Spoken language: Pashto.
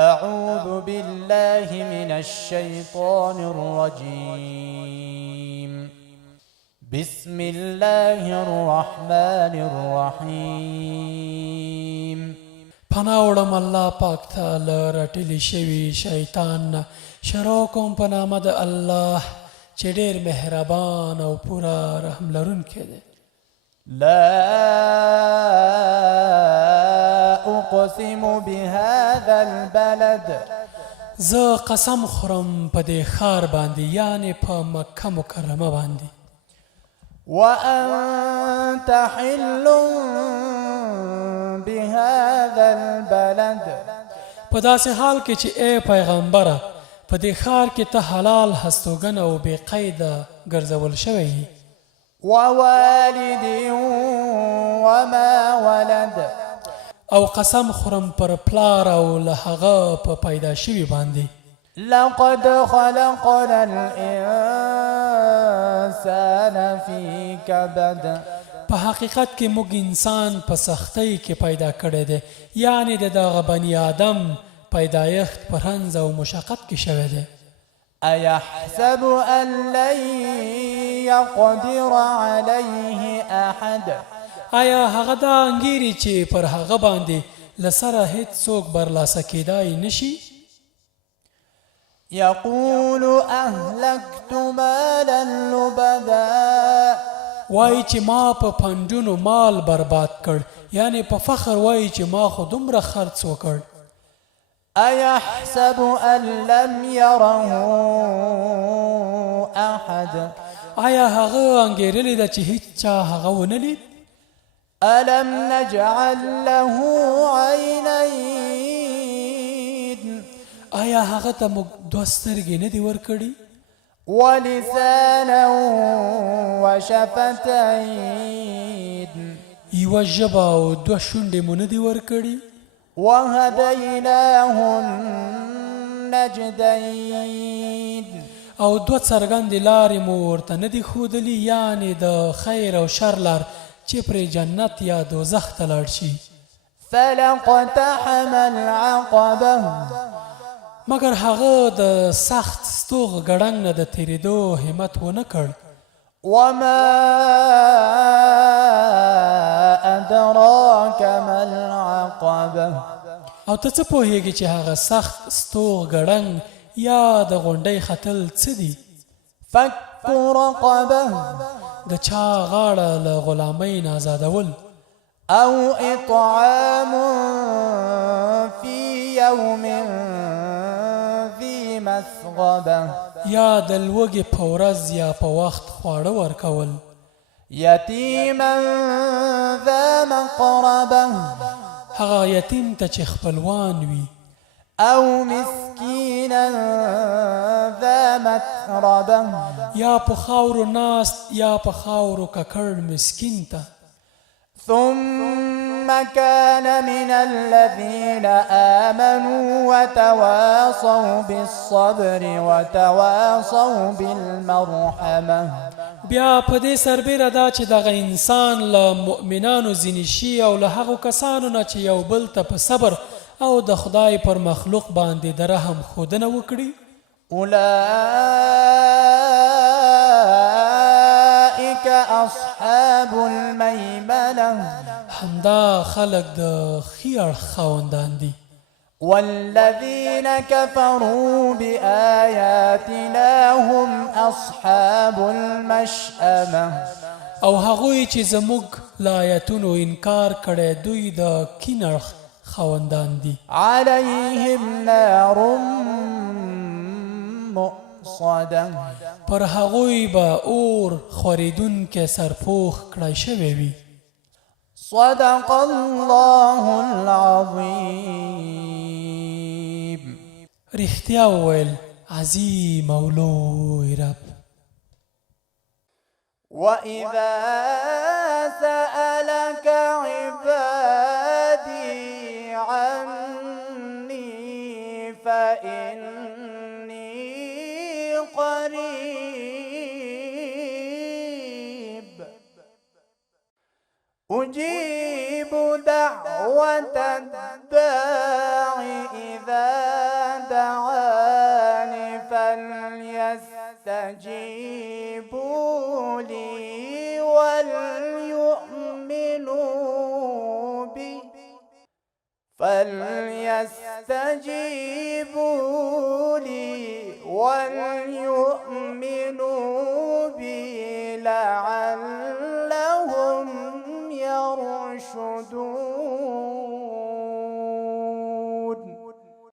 أعوذ بالله من الشيطان الرجيم بسم الله الرحمن الرحيم پناوړم الله پاک ته له راټلې شوي شیطان نه. شروع کوم په نامه د الله چې ډېر مهربان او پوره رحم لرونکی دی. لا أقسم بهذا البلد زه قسم خورم په دې ښار باندې، یعنې په مکه مکرمه باندې. وأنت حل بهذا البلد په داسې حال کې چې ای پیغمبره په دې ښار کې ته حلال هستوګن او بې قیده ګرځول شوی یې. ووالد وما ولد او قسم خورم پر پلار او له هغه په پیدا شوي باندې. لقد خلقنا الإنسان في كبد په حقیقت کې موږ انسان په سختۍ کې پیدا کړی دی، یعنې د دغه بني آدم پیدایښت په رنځ او مشقت کې شوی دی. أيحسب أن لن يقدر عليه أحد آیا هغه دا انګیري چې پر هغه باندې له سره هیڅ څوک برلاسه کیدای نشي؟ يقول أهلكت مالا لبدا وایي چې ما په پنډونو مال برباد کړ، یعنی په فخر وایي چې ما خو دومره خرڅ وکړ. أيحسب أن لم يره أحد آیا هغه انګیرلی ده چې هیڅ چا هغه ونه لید؟ ألم نجعل له عينين آیا هغه ته موږ دوه سترګې نه دي ورکړي؟ ولسانا وشفتين یوه ژبه او دوه شونډې مو نه دي ورکړي؟ وهديناه النجدين او دوه څرګندې لارې مو ورته نه دي ښودلي، یعنې د خیر او شر لار چې پرې جنت یا دوزخ ته لاړ شي. فلاقتحم العقبة مګر هغه د سخت ستوغ ګړنګ نه د تېرېدو همت ونه کړ. وما أدراك ما العقبة او ته څه پوهېږې چې هغه سخت ستوغ ګړنګ یا د غونډۍ ختل څه دي؟ فك رقبة د چا غاړه له غلامۍ نه آزادول، أو إطعام في يوم ذي مسغبة یا د لوږې په ورځ یا په وخت خواړه ورکول. يتيما ذا مقربة هغه یتیم ته چې خپلوان وي. أو مسكينا ذا متربة یا په خاورو ناست یا په خاورو ککړ مسکین ته. ثم كان من الذين آمنوا وتواصوا بالصبر وتواصوا بالمرحمة. بیا په دې سربیره دا چې دغه انسان له مؤمنانو ځینې شي او له هغو کسانو نه چې یو بل ته په صبر او د خدای پر مخلوق باندې د رحم ښودنه وکړي. أولئك أصحاب الميمنة همدا خلق د ښي اړخ خاوندان دي. والذين كفروا بآياتنا هم أصحاب المشأمة. او هغوی چې زموږ له آیتونو انکار کړی دوی د کیڼ اړخ خاوندان دي. عليهم نار مؤصدة پر هغوی به اور خوریدونکی سرپوښ کړی شوی وي. صدق الله العظيم. رښتیا وویل عظیم او لوی رب. وإذا سألك عبادي عني فإني قريب أجيب دعوة الداع إذا دعاني فليستجيبوا لي وليؤمنوا بي لعلهم يرشدون.